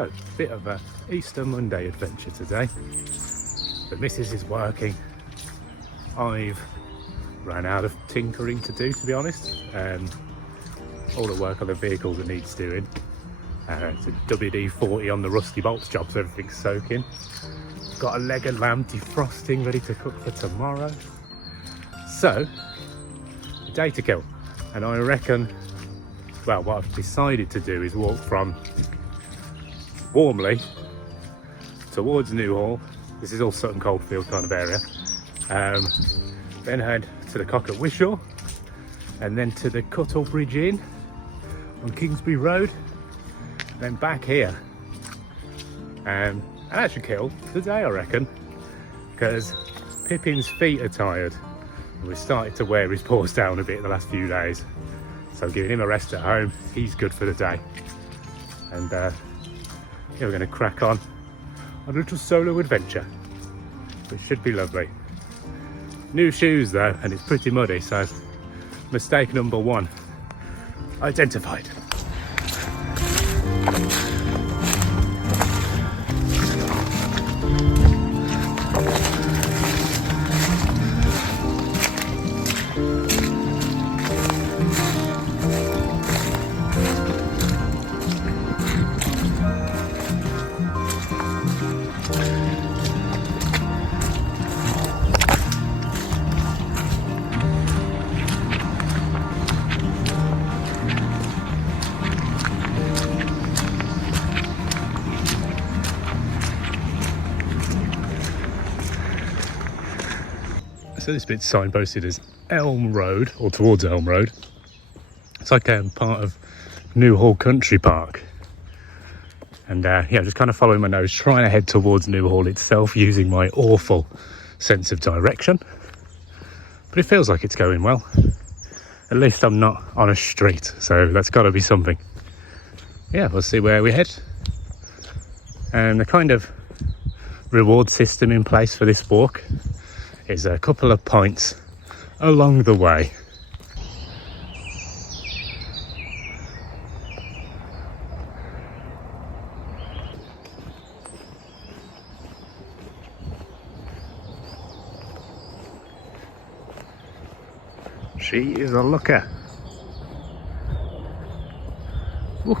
So, bit of a Easter Monday adventure today. The missus is working. I've ran out of tinkering to do, to be honest. All the work on the vehicle that needs doing. It's a WD-40 on the rusty bolts job, so everything's soaking. Got a leg of lamb defrosting ready to cook for tomorrow. So, a day to kill. And I reckon, well, what I've decided to do is walk from Warmley towards Newhall. This is all Sutton Coldfield kind of area. Then head to the Cock at Wishaw, and then to the Cuttle Bridge Inn on Kingsbury Road, then back here. And that should kill the day, I reckon, because Pippin's feet are tired. We've started to wear his paws down a bit the last few days. So giving him a rest at home, he's good for the day. And yeah, we're going to crack on a little solo adventure, which should be lovely. New shoes though, and it's pretty muddy, so mistake number one identified. So this bit's signposted as Elm Road, or towards Elm Road. It's like part of Newhall Country Park. And yeah, just kind of following my nose, trying to head towards Newhall itself, using my awful sense of direction. But it feels like it's going well. At least I'm not on a street, so that's got to be something. Yeah, we'll see where we head. And the kind of reward system in place for this walk is a couple of pints along the way. She is a looker. Oof.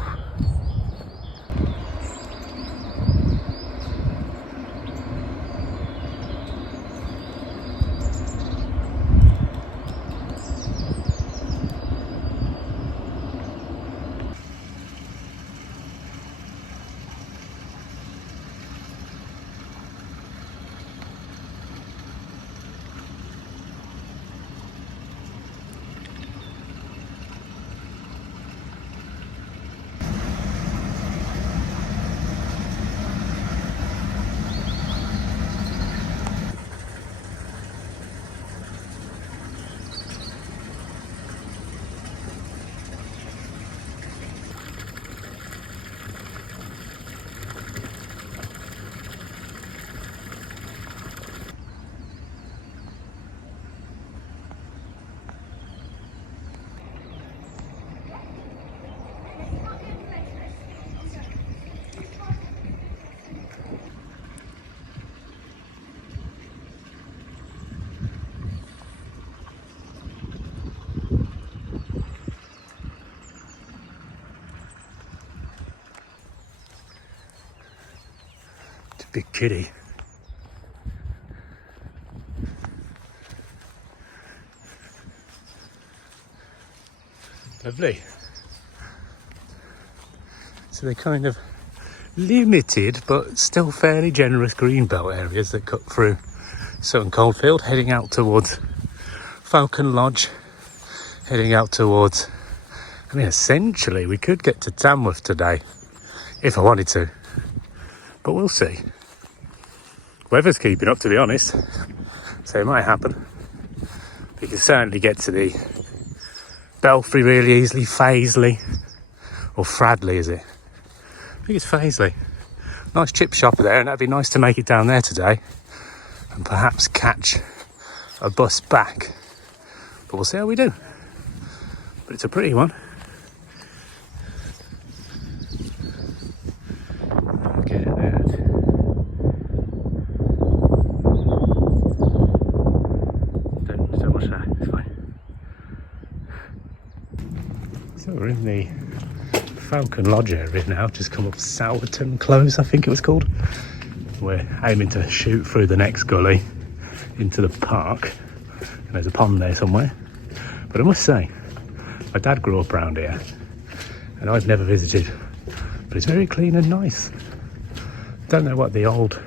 Big kitty. Lovely. So they're kind of limited but still fairly generous greenbelt areas that cut through Sutton Coldfield, heading out towards Falcon Lodge, heading out towards, I mean, essentially we could get to Tamworth today if I wanted to, but we'll see. Weather's keeping up, to be honest, so it might happen. We can certainly get to the Belfry really easily. Faisley, or Fradley is it? I think it's Faisley. Nice chip shop there, and that'd be nice to make it down there today and perhaps catch a bus back, but we'll see how we do. But it's a pretty one. We're in the Falcon Lodge area now, just come up Sowerton Close, I think it was called. We're aiming to shoot through the next gully into the park, and there's a pond there somewhere. But I must say, my dad grew up around here, and I've never visited, but it's very clean and nice. Don't know what the old,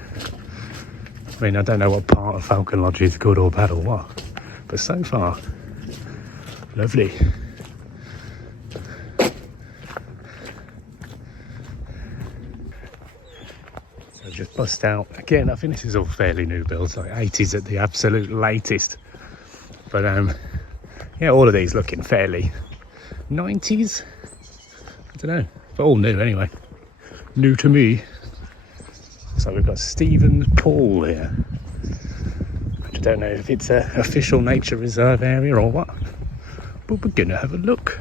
I don't know what part of Falcon Lodge is good or bad or what, but so far, lovely. Just bust out again. I think this is all fairly new builds, like 80s at the absolute latest, but yeah, all of these looking fairly 90s, I don't know, but all new anyway, new to me. So we've got Stephen's Pool here, which I don't know if it's an official nature reserve area or what, but we're gonna have a look.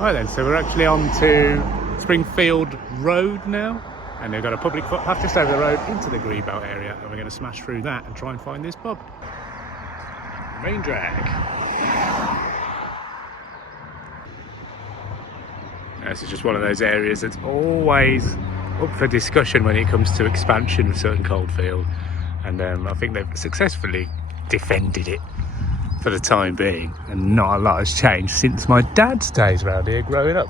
Right then, so we're actually on to Springfield Road now, and they've got a public footpath just over the road into the Greenbelt area, and we're going to smash through that and try and find this pub. Rain drag. Now, this is just one of those areas that's always up for discussion when it comes to expansion of certain coalfield, and I think they've successfully defended it for the time being, and not a lot has changed since my dad's days around here growing up.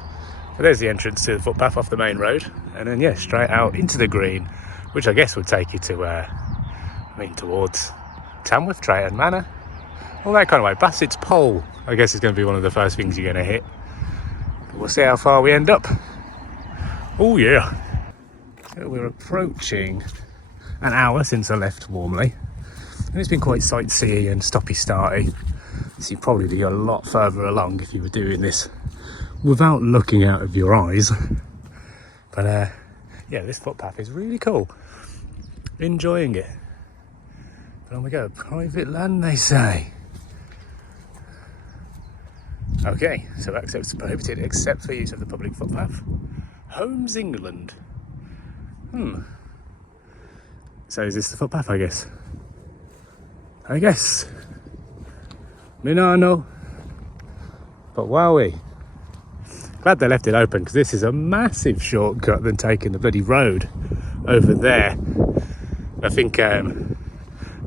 So there's the entrance to the footpath off the main road, and then yeah, straight out into the green, which I guess would take you to towards Tamworth, Drayton Manor, all that kind of way. Bassett's Pole, I guess, is going to be one of the first things you're going to hit, but we'll see how far we end up. Oh yeah, so we're approaching an hour since I left Warmley, and it's been quite sightseeing and stoppy-starty, so you'd probably be a lot further along if you were doing this without looking out of your eyes. But yeah, this footpath is really cool. Enjoying it. But on we go, private land they say. Okay, so access is prohibited except for use of the public footpath. Holmes, England. So is this the footpath, I guess? Minano. But wowie. Glad they left it open, because this is a massive shortcut than taking the bloody road over there. I think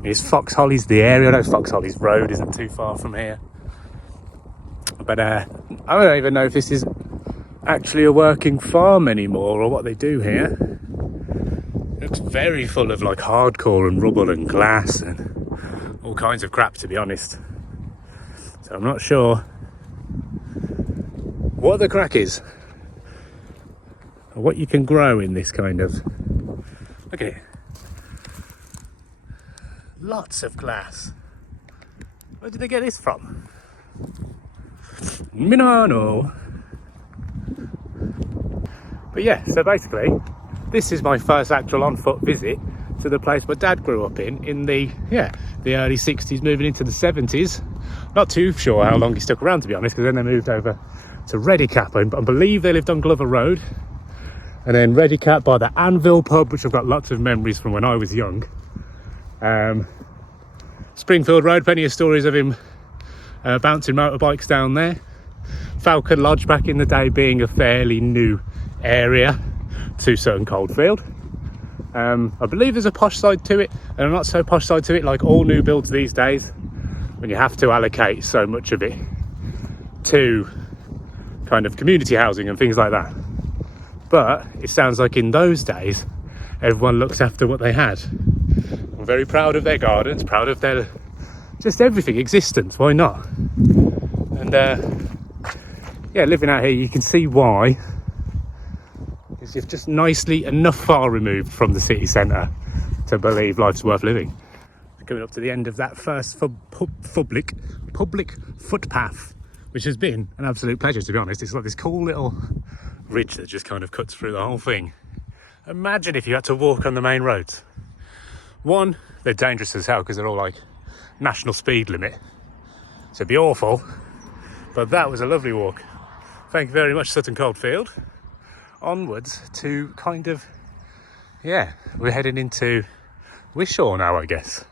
it's Fox Holly's the area. I know Fox Holly's road isn't too far from here. But I don't even know if this is actually a working farm anymore or what they do here. It looks very full of like hardcore and rubble and glass and all kinds of crap, to be honest. So I'm not sure what the crack is or what you can grow in this kind of, look at it, lots of glass. Where did they get this from? Minano. But yeah, so basically this is my first actual on foot visit to the place my dad grew up in the early 60s, moving into the 70s. Not too sure how long he stuck around, to be honest, because then they moved over to Reddycap. I believe they lived on Glover Road, and then Reddycap by the Anvil pub, which I've got lots of memories from when I was young. Springfield Road, plenty of stories of him bouncing motorbikes down there. Falcon Lodge back in the day being a fairly new area to Sutton Coldfield. I believe there's a posh side to it and a not so posh side to it, like all new builds these days, when you have to allocate so much of it to kind of community housing and things like that. But it sounds like in those days everyone looked after what they had. I'm very proud of their gardens, proud of their just everything, existence, why not? And yeah, living out here you can see why. You're just nicely enough far removed from the city centre to believe life's worth living. Coming up to the end of that first public footpath, which has been an absolute pleasure, to be honest. It's like this cool little ridge that just kind of cuts through the whole thing. Imagine if you had to walk on the main roads. One, they're dangerous as hell because they're all like national speed limit, so it'd be awful. But that was a lovely walk. Thank you very much, Sutton Coldfield. Onwards to kind of, yeah, we're heading into Wishaw now, I guess.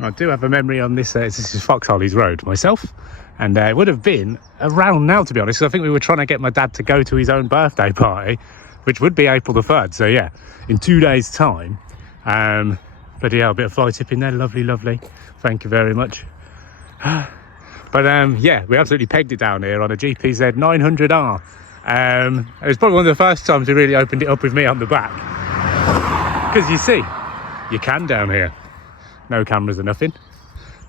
I do have a memory on this. This is Foxholly's Road myself, and it would have been around now, to be honest. I think we were trying to get my dad to go to his own birthday party, which would be April the 3rd. So yeah, in 2 days' time. But yeah, a bit of fly tipping there. Lovely, lovely. Thank you very much. But yeah, we absolutely pegged it down here on a GPZ 900R. It was probably one of the first times we really opened it up with me on the back, because you see, you can down here. No cameras or nothing.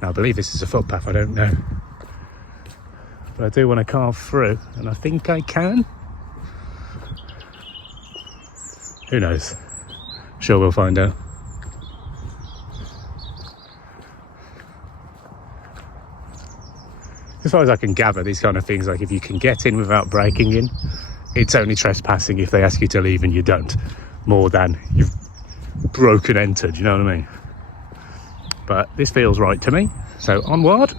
Now I believe this is a footpath, I don't know, but I do want to carve through, and I think I can. Who knows? Sure, we'll find out. As far as I can gather, these kind of things, like if you can get in without breaking in, it's only trespassing if they ask you to leave and you don't, more than you've broken entered, you know what I mean? But this feels right to me, so onward.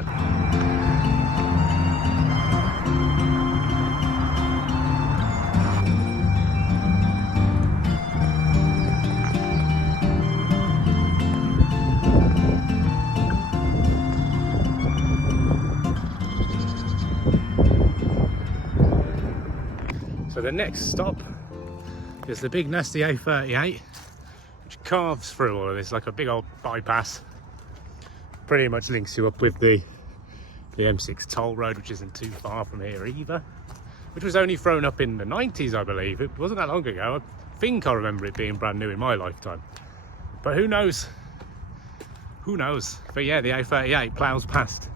So the next stop is the big nasty A38, which carves through all of this like a big old bypass. Pretty much links you up with the M6 toll road, which isn't too far from here either, which was only thrown up in the 90s, I believe. It wasn't that long ago. I think I remember it being brand new in my lifetime, but who knows? Who knows? But yeah, the A38 ploughs past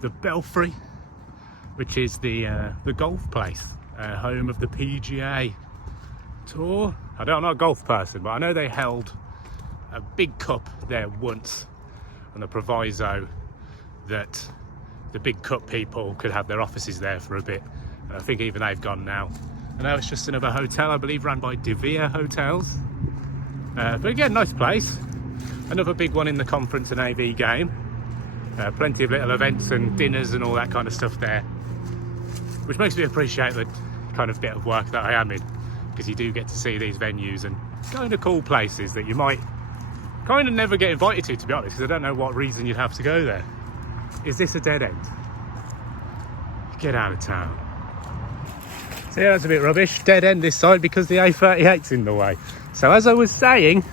the Belfry, which is the golf place. Home of the PGA Tour. I'm not a golf person, but I know they held a big cup there once on the proviso that the big cup people could have their offices there for a bit. And I think even they've gone now. And now it's just another hotel, I believe, run by De Vere Hotels. But again, nice place. Another big one in the conference and AV game. Plenty of little events and dinners and all that kind of stuff there, which makes me appreciate the kind of bit of work that I am in, because you do get to see these venues and kind of cool places that you might kind of never get invited to be honest, because I don't know what reason you'd have to go there. Is this a dead end? Get out of town. So yeah, that's a bit rubbish. Dead end this side because the A38's in the way. So as I was saying,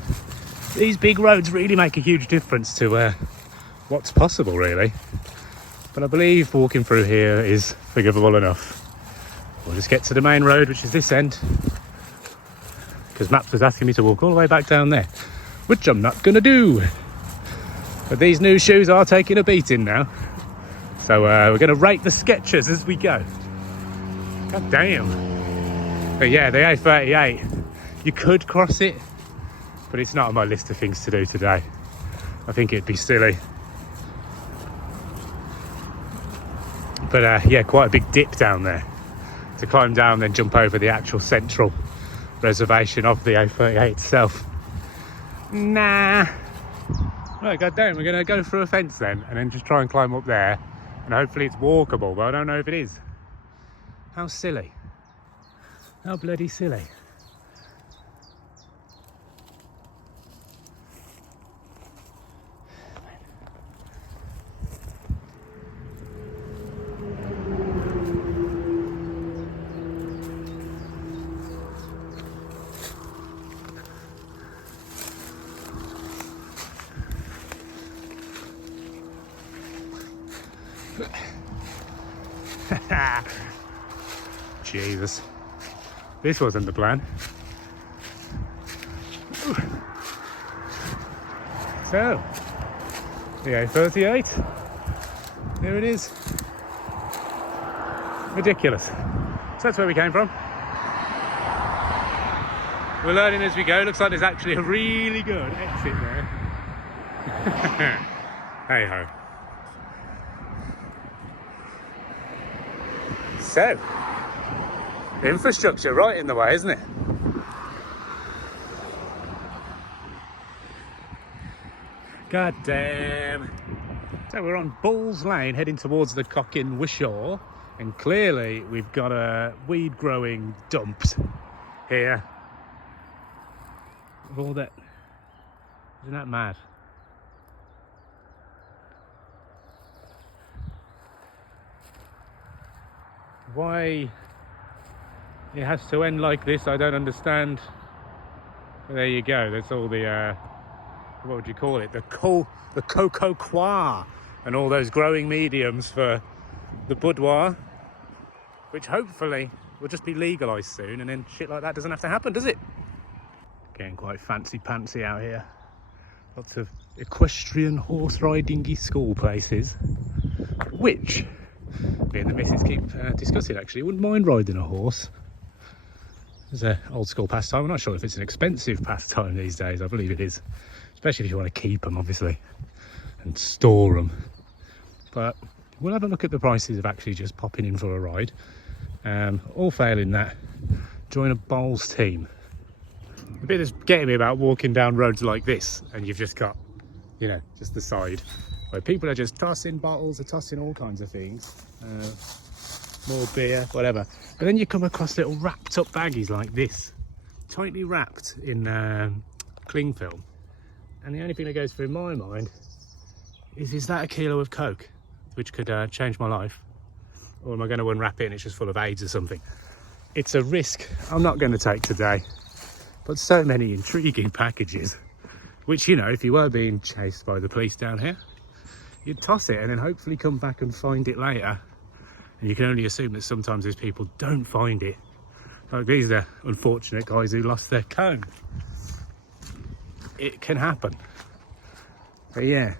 these big roads really make a huge difference to what's possible, really. But I believe walking through here is forgivable enough. We'll just get to the main road, which is this end, because Maps was asking me to walk all the way back down there, which I'm not going to do. But these new shoes are taking a beating now. So we're going to rate the Skechers as we go. God damn. But yeah, the A38, you could cross it, but it's not on my list of things to do today. I think it'd be silly. But yeah, quite a big dip down there to climb down, then jump over the actual central reservation of the A38 itself. Nah. Right, god damn, we're going to go through a fence then, and then just try and climb up there, and hopefully it's walkable, but I don't know if it is. How silly. How bloody silly. Jesus, this wasn't the plan. So, the A38, there it is. Ridiculous. So that's where we came from. We're learning as we go. Looks like there's actually a really good exit there. Hey ho. So, infrastructure right in the way, isn't it? God damn. So we're on Bulls Lane heading towards the Cock-in Wishaw, and clearly we've got a weed growing dumps here. With all that, isn't that mad? Why it has to end like this, I don't understand. But there you go, that's all the what would you call it, the cocoa coir and all those growing mediums for the boudoir, which hopefully will just be legalised soon, and then shit like that doesn't have to happen, does it? Getting quite fancy pantsy out here. Lots of equestrian horse riding-y school places, which me and the missus keep discussing actually. Wouldn't mind riding a horse. It's an old school pastime. I'm not sure if it's an expensive pastime these days. I believe it is, especially if you want to keep them, obviously, and store them. But we'll have a look at the prices of actually just popping in for a ride. All failing that, join a bowls team. The bit that's getting me about walking down roads like this, and you've just got, you know, just the side where people are just tossing bottles, they're tossing all kinds of things, more beer, whatever. But then you come across little wrapped up baggies like this, tightly wrapped in cling film. And the only thing that goes through my mind is that a kilo of Coke, which could change my life? Or am I going to unwrap it and it's just full of AIDS or something? It's a risk I'm not going to take today. But so many intriguing packages, which, you know, if you were being chased by the police down here, you'd toss it and then hopefully come back and find it later. And you can only assume that sometimes these people don't find it. Like these are unfortunate guys who lost their comb. It can happen. But yeah,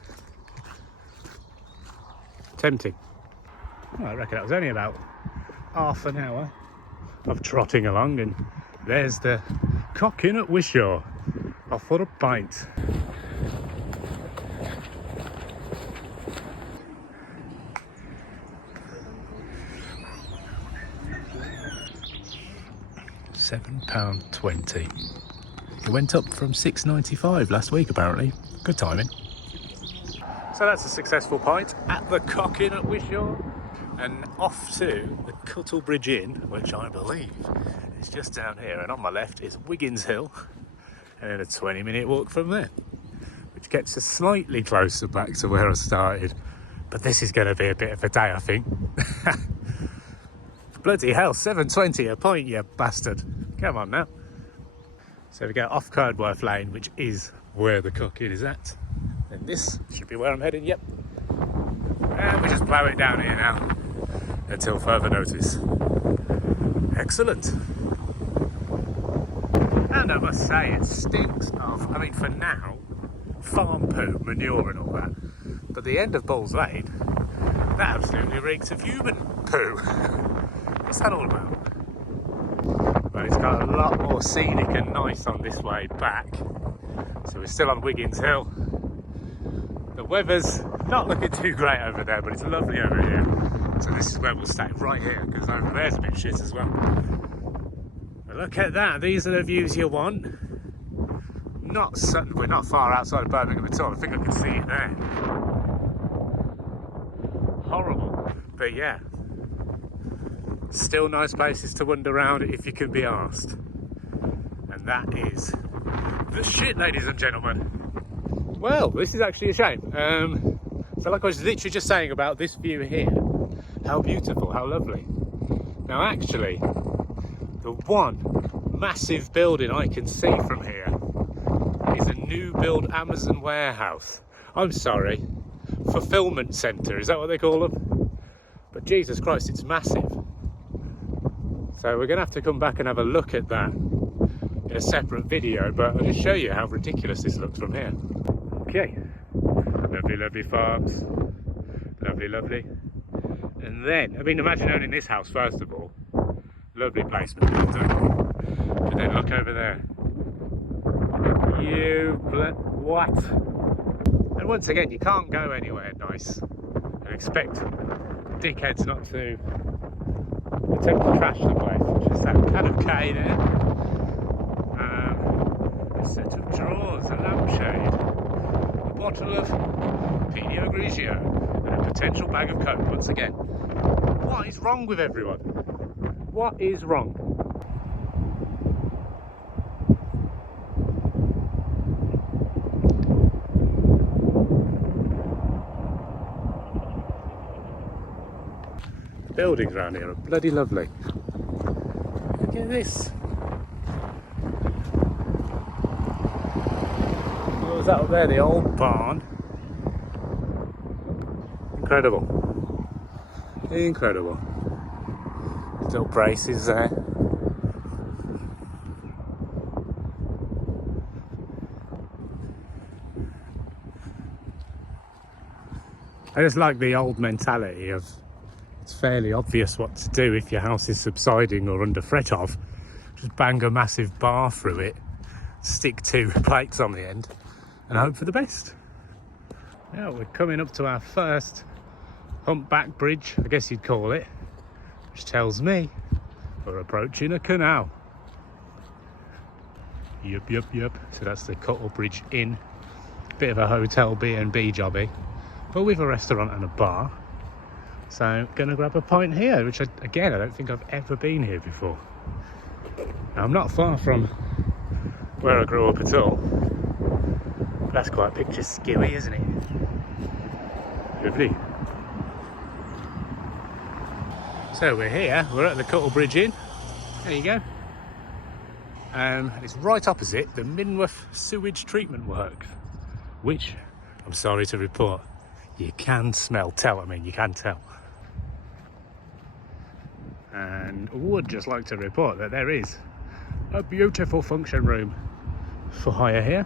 tempting. Well, I reckon that was only about half an hour of trotting along, and there's the Cock-in at Wishaw, off for a pint. £7.20. It went up from £6.95 last week apparently. Good timing. So that's a successful pint at the Cock-in at Wishaw, and off to the Cuttlebridge Inn, which I believe is just down here, and on my left is Wiggins Hill, and then a 20-minute walk from there, which gets us slightly closer back to where I started. But this is going to be a bit of a day, I think. Bloody hell, £7.20 a pint, you bastard. Come on now. So we go off Cardworth Lane, which is where the Cock-in is at. And this should be where I'm heading, yep. And we just plough it down here now until further notice. Excellent. And I must say, it stinks of, I mean, for now, farm poo, manure and all that. But the end of Bulls Lane, that absolutely reeks of human poo. What's that all about? But it's got a lot more scenic and nice on this way back. So we're still on Wiggins Hill. The weather's not looking too great over there, but it's lovely over here. So this is where we'll stay, right here, because over there's a bit shit as well. But look at that, these are the views you want. We're not far outside of Birmingham at all. I think I can see it there. Horrible, but yeah. Still nice places to wander around if you can be arsed. And that is the shit, ladies and gentlemen. Well, this is actually a shame. So like I was literally just saying about this view here, how beautiful, how lovely. Now actually, the one massive building I can see from here is a new build Amazon warehouse. I'm sorry, fulfillment centre, is that what they call them? But Jesus Christ, it's massive. So we're going to have to come back and have a look at that in a separate video, but I'll just show you how ridiculous this looks from here. Okay, lovely, lovely farms, lovely, lovely. And then, I mean, imagine owning this house first of all. Lovely placement, don't you? But then look over there. What? And once again, you can't go anywhere nice and expect dickheads not to attempt to trash the place. Just that can of K there. A set of drawers, a lampshade, a bottle of Pinot Grigio, and a potential bag of Coke once again. What is wrong with everyone? What is wrong? The buildings around here are bloody lovely. Look at this. What was that up there? The old barn. Incredible. Incredible. Little braces there. I just like the old mentality of it's fairly obvious what to do if your house is subsiding or under threat of. Just bang a massive bar through it, stick 2 plates on the end and hope for the best. Now we're coming up to our first humpback bridge, I guess you'd call it, which tells me we're approaching a canal. Yup. So that's the Cuttle Bridge Inn. Bit of a hotel B&B jobby, but with a restaurant and a bar. So gonna grab a pint here, which again I don't think I've ever been here before. Now, I'm not far from where I grew up at all. But that's quite picturesque, isn't it? Lovely. So we're here, we're at the Cuttle Bridge Inn. There you go. And it's right opposite the Minworth sewage treatment works, which I'm sorry to report, you can smell. You can tell. And I would just like to report that there is a beautiful function room for hire here.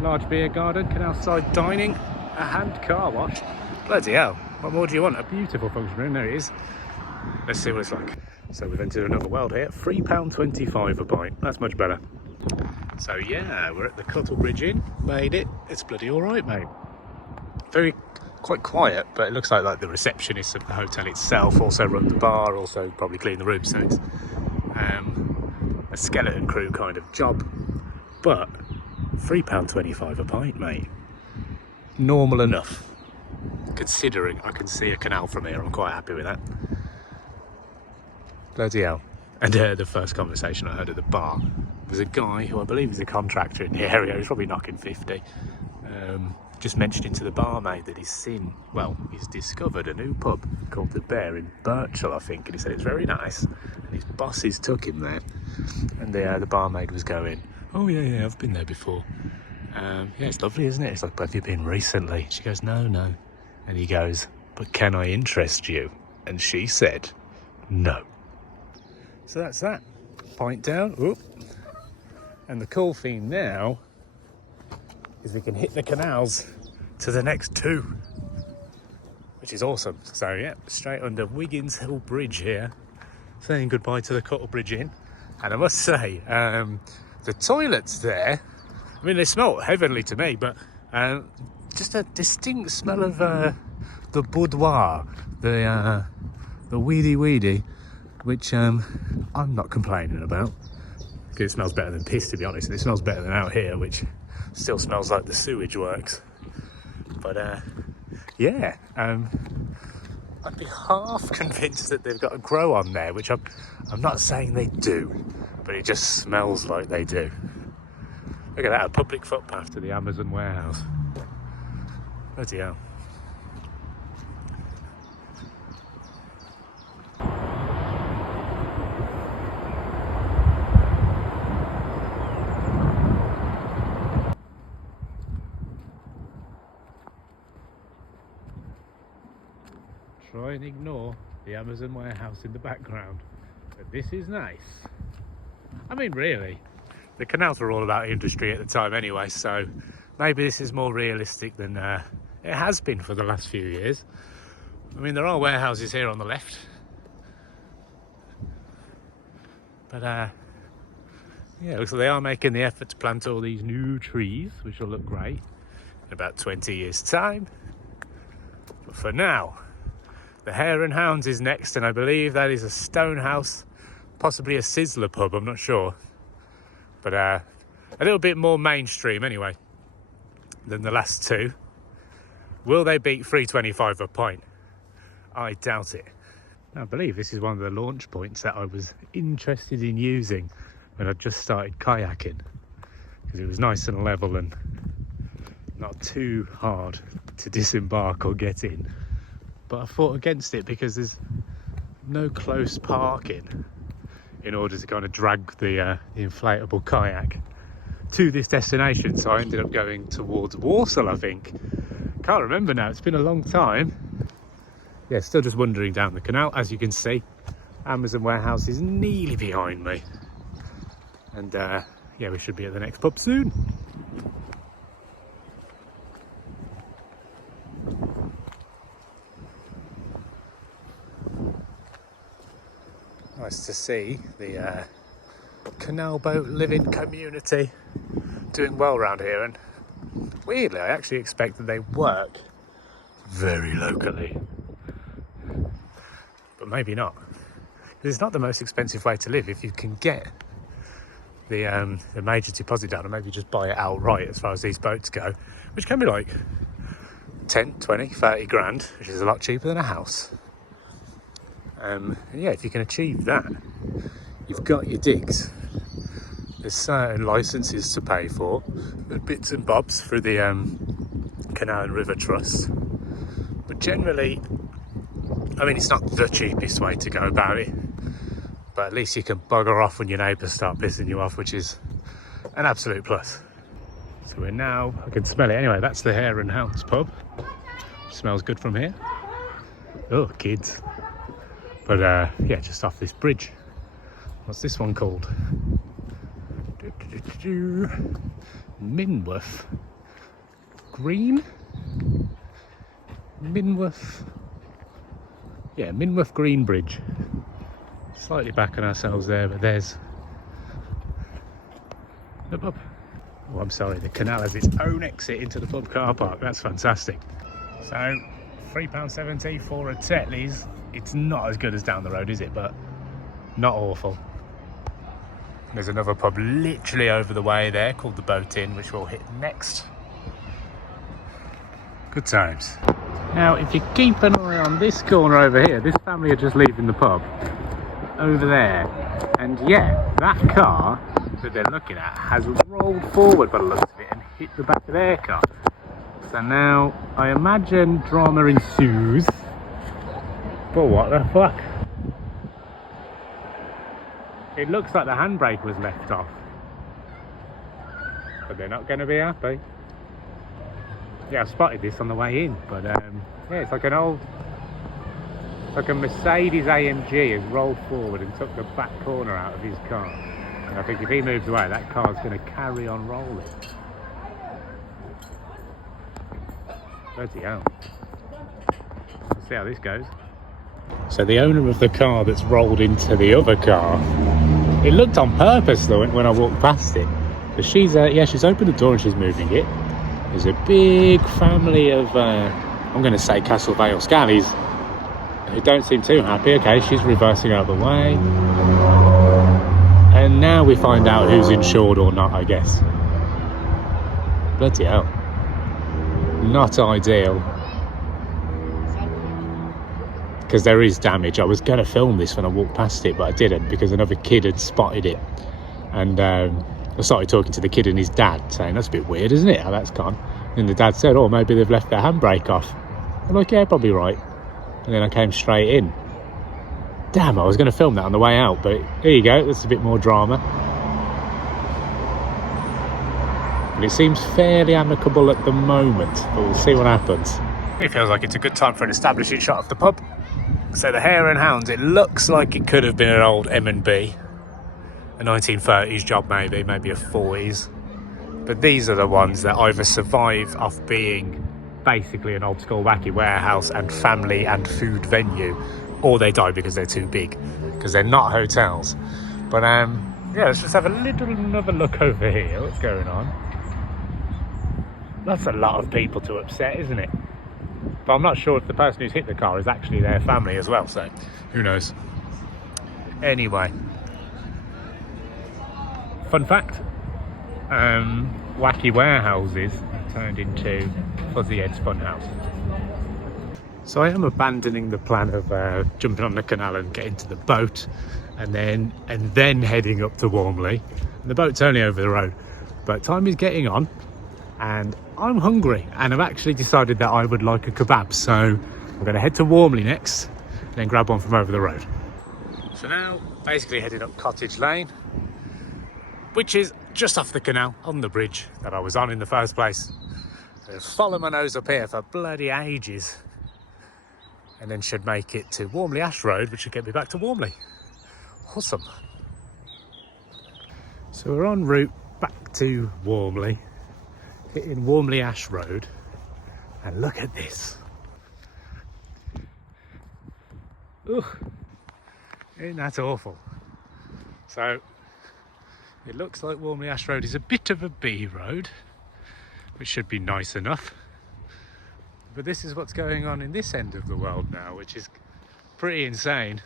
Large beer garden, canal side dining, a hand car wash. Bloody hell, what more do you want? A beautiful function room, there it is. Let's see what it's like. So we've entered another world here. £3.25 a pint, that's much better. So yeah, we're at the Cuttle Bridge Inn, made it. It's bloody alright, mate. Quite quiet, but it looks like the receptionist of the hotel itself also run the bar, also probably clean the room, so it's a skeleton crew kind of job. But £3.25 a pint, mate. Normal enough. Considering I can see a canal from here, I'm quite happy with that. Bloody hell. And the first conversation I heard at the bar was a guy who I believe is a contractor in the area. He's probably knocking 50. Just mentioning to the barmaid that he's discovered a new pub called The Bear in Birchall, I think, and he said it's very nice, and his bosses took him there, and the barmaid was going, oh yeah, I've been there before. Yeah, it's lovely, isn't it? It's like, but have you been recently? She goes, no. And he goes, but can I interest you? And she said, no. So that's that. Pint down. Oop. And the cool thing now is we can hit the canals to the next 2, which is awesome. So yeah, straight under Wiggins Hill Bridge here, saying goodbye to the Cuttle Bridge Inn. And I must say, the toilets there, I mean, they smell heavenly to me, but just a distinct smell of the boudoir, the weedy, which I'm not complaining about, because it smells better than piss, to be honest. And it smells better than out here, which still smells like the sewage works. But yeah, I'd be half convinced that they've got a grow on there, which I'm not saying they do, but it just smells like they do. Look at that, a public footpath to the Amazon warehouse. Bloody hell. Try and ignore the Amazon warehouse in the background, but this is nice. I mean, really, the canals were all about industry at the time anyway, so maybe this is more realistic than it has been for the last few years. I mean, there are warehouses here on the left, but yeah, it looks like they are making the effort to plant all these new trees, which will look great in about 20 years' time. But for now, The Hare and Hounds is next, and I believe that is a stone house, possibly a Sizzler pub, I'm not sure. But a little bit more mainstream anyway than the last two. Will they beat $3.25 a pint? I doubt it. I believe this is one of the launch points that I was interested in using when I just started kayaking, because it was nice and level and not too hard to disembark or get in. But I fought against it because there's no close parking in order to kind of drag the inflatable kayak to this destination. So I ended up going towards Walsall, I think. Can't remember now, it's been a long time. Yeah, still just wandering down the canal. As you can see, Amazon warehouse is nearly behind me. And yeah, we should be at the next pub soon. Nice to see the canal boat living community doing well around here, and weirdly I actually expect that they work very locally, but maybe not. It's not the most expensive way to live if you can get the major deposit down and maybe just buy it outright as far as these boats go, which can be like 10, 20, 30 grand, which is a lot cheaper than a house. And yeah, if you can achieve that, you've got your digs. There's certain licenses to pay for, bits and bobs through the Canal and River Trust. But generally, I mean, it's not the cheapest way to go about it, but at least you can bugger off when your neighbours start pissing you off, which is an absolute plus. So we're now, I can smell it anyway, that's the Hare and Hounds pub. Smells good from here. Oh, kids. But yeah, just off this bridge. What's this one called? Minworth Green? Minworth. Yeah, Minworth Green Bridge. Slightly back on ourselves there, but there's the pub. Oh, I'm sorry, the canal has its own exit into the pub car park. That's fantastic. So, £3.70 for a Tetley's. It's not as good as down the road, is it? But not awful. There's another pub literally over the way there called the Boat Inn, which we'll hit next. Good times. Now, if you keep an eye on this corner over here, this family are just leaving the pub over there. And yeah, that car that they're looking at has rolled forward by the looks of it and hit the back of their car. So now, I imagine drama ensues. But what the fuck? It looks like the handbrake was left off. But they're not going to be happy. Yeah, I spotted this on the way in, but yeah, it's like an old, like a Mercedes AMG has rolled forward and took the back corner out of his car. And I think if he moves away, that car's going to carry on rolling. Bloody hell. Let's see how this goes. So the owner of the car that's rolled into the other car, it looked on purpose though when I walked past it. But she's opened the door and she's moving it. There's a big family of, I'm going to say Castle Vale Scallies, who don't seem too happy. Okay, she's reversing out of the way. And now we find out who's insured or not, I guess. Bloody hell. Not ideal. Because there is damage. I was going to film this when I walked past it, but I didn't because another kid had spotted it. And I started talking to the kid and his dad, saying, that's a bit weird, isn't it, how that's gone? And the dad said, oh, maybe they've left their handbrake off. I'm like, yeah, probably right. And then I came straight in. Damn, I was going to film that on the way out, but here you go, that's a bit more drama. But it seems fairly amicable at the moment, but we'll see what happens. It feels like it's a good time for an establishing shot of the pub. So the Hare and Hounds, it looks like it could have been an old M&B. A 1930s job maybe a 40s. But these are the ones that either survive off being basically an old school wacky warehouse and family and food venue, or they die because they're too big, because they're not hotels. But yeah, let's just have another look over here. What's going on? That's a lot of people to upset, isn't it? But I'm not sure if the person who's hit the car is actually their family as well, so who knows. Anyway, fun fact, wacky warehouses turned into Fuzzy Head's Funhouse. So I am abandoning the plan of jumping on the canal and getting to the boat and then heading up to Warmley. And the boat's only over the road, but time is getting on and I'm hungry, and I've actually decided that I would like a kebab, so I'm going to head to Warmley next and then grab one from over the road. So now basically heading up Cottage Lane, which is just off the canal on the bridge that I was on in the first place. So follow my nose up here for bloody ages and then should make it to Warmley Ash Road, which should get me back to Warmley. Awesome. So we're en route back to Warmley, hitting Warmley Ash Road, and look at this. Ugh, isn't that awful? So it looks like Warmley Ash Road is a bit of a B road, which should be nice enough. But this is what's going on in this end of the world now, which is pretty insane.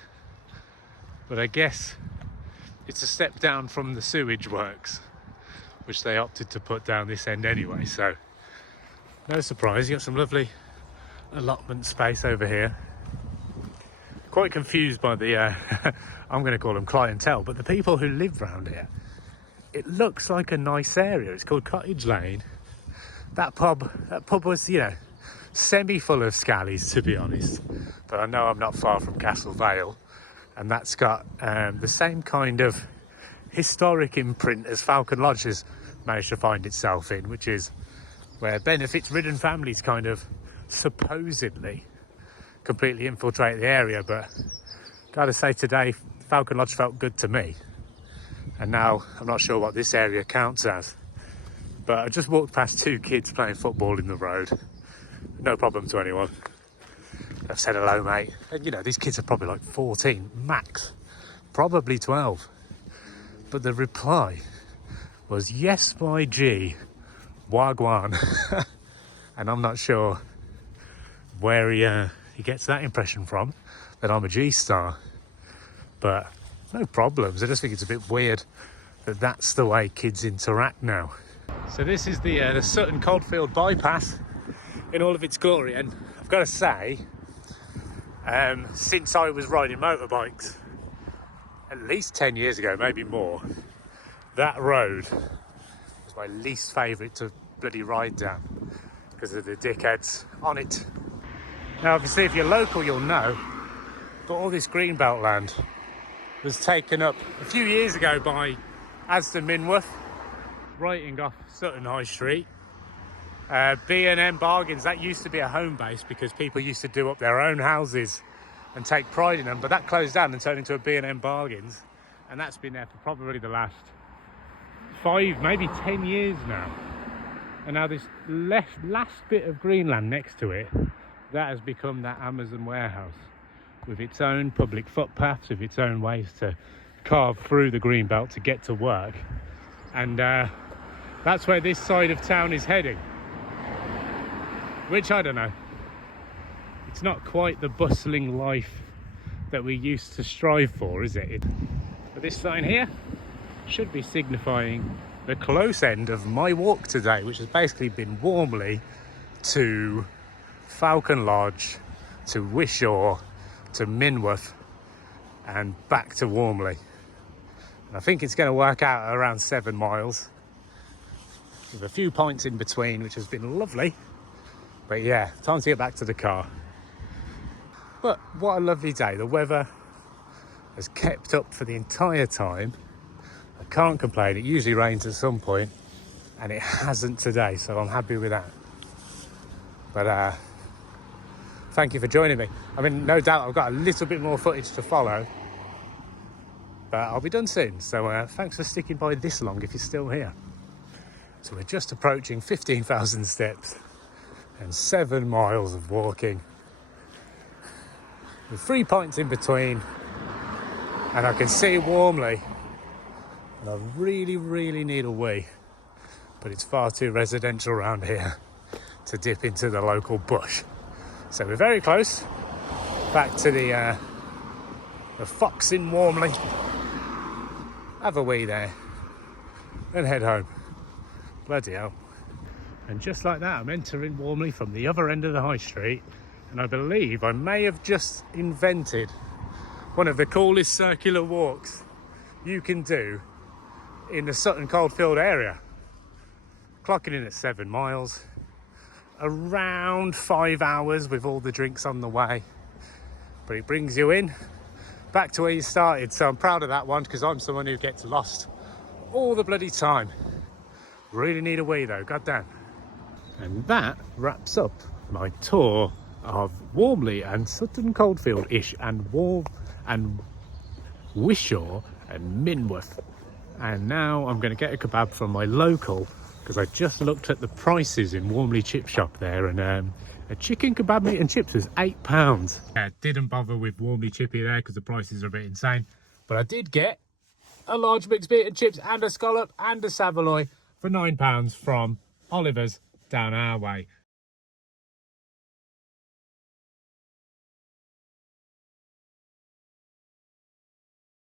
But I guess it's a step down from the sewage works, which they opted to put down this end anyway. So no surprise, you got some lovely allotment space over here. Quite confused by the, I'm going to call them clientele, but the people who live around here. It looks like a nice area. It's called Cottage Lane. That pub was, you know, semi-full of scallies, to be honest. But I know I'm not far from Castle Vale, and that's got the same kind of historic imprint as Falcon Lodge has managed to find itself in, which is where benefits-ridden families kind of supposedly completely infiltrate the area. But gotta say, today Falcon Lodge felt good to me, and now I'm not sure what this area counts as. But I just walked past two kids playing football in the road. No problem to anyone. I've said hello, mate. And you know, these kids are probably like 14 max, probably 12. But the reply was, yes, my G, wagwan. And I'm not sure where he gets that impression from, that I'm a G star. But no problems. I just think it's a bit weird that that's the way kids interact now. So this is the Sutton Coldfield bypass in all of its glory, and I've got to say, since I was riding motorbikes at least 10 years ago, maybe more, that road was my least favourite to bloody ride down because of the dickheads on it. Now obviously if you're local you'll know, but all this greenbelt land was taken up a few years ago by Aston Minworth, writing off Sutton High Street. B&M Bargains, that used to be a home base because people used to do up their own houses and take pride in them, but that closed down and turned into a B&M Bargains, and that's been there for probably the last 5, maybe 10 years now. And now this last bit of Greenland next to it, that has become that Amazon warehouse with its own public footpaths, with its own ways to carve through the Greenbelt to get to work. And that's where this side of town is heading, which I don't know, it's not quite the bustling life that we used to strive for, is it? But this sign here should be signifying the close end of my walk today, which has basically been Warmley to Falcon Lodge to Wishaw to Minworth and back to Warmley. And I think it's going to work out around 7 miles with a few points in between, which has been lovely. But yeah, time to get back to the car. But what a lovely day. The weather has kept up for the entire time. I can't complain. It usually rains at some point and it hasn't today, so I'm happy with that. But thank you for joining me. I mean, no doubt I've got a little bit more footage to follow, but I'll be done soon. So thanks for sticking by this long if you're still here. So we're just approaching 15,000 steps and 7 miles of walking with 3 points in between, and I can see Warmley, and I really need a wee, but it's far too residential around here to dip into the local bush. So we're very close back to the Fox in Warmley. Have a wee there and head home. Bloody hell. And just like that, I'm entering Warmley from the other end of the high street, and I believe I may have just invented one of the coolest circular walks you can do in the Sutton Coldfield area. Clocking in at 7 miles, around 5 hours with all the drinks on the way, but it brings you in back to where you started. So I'm proud of that one, because I'm someone who gets lost all the bloody time. Really need a wee though, goddamn. And that wraps up my tour of Warmley and Sutton Coldfield-ish and Wishaw and Minworth. And now I'm going to get a kebab from my local, because I just looked at the prices in Warmley chip shop there, and a chicken kebab meat and chips was £8. Yeah, didn't bother with Warmley chippy there because the prices are a bit insane, but I did get a large mixed meat and chips and a scallop and a saveloy for £9 from Oliver's down our way.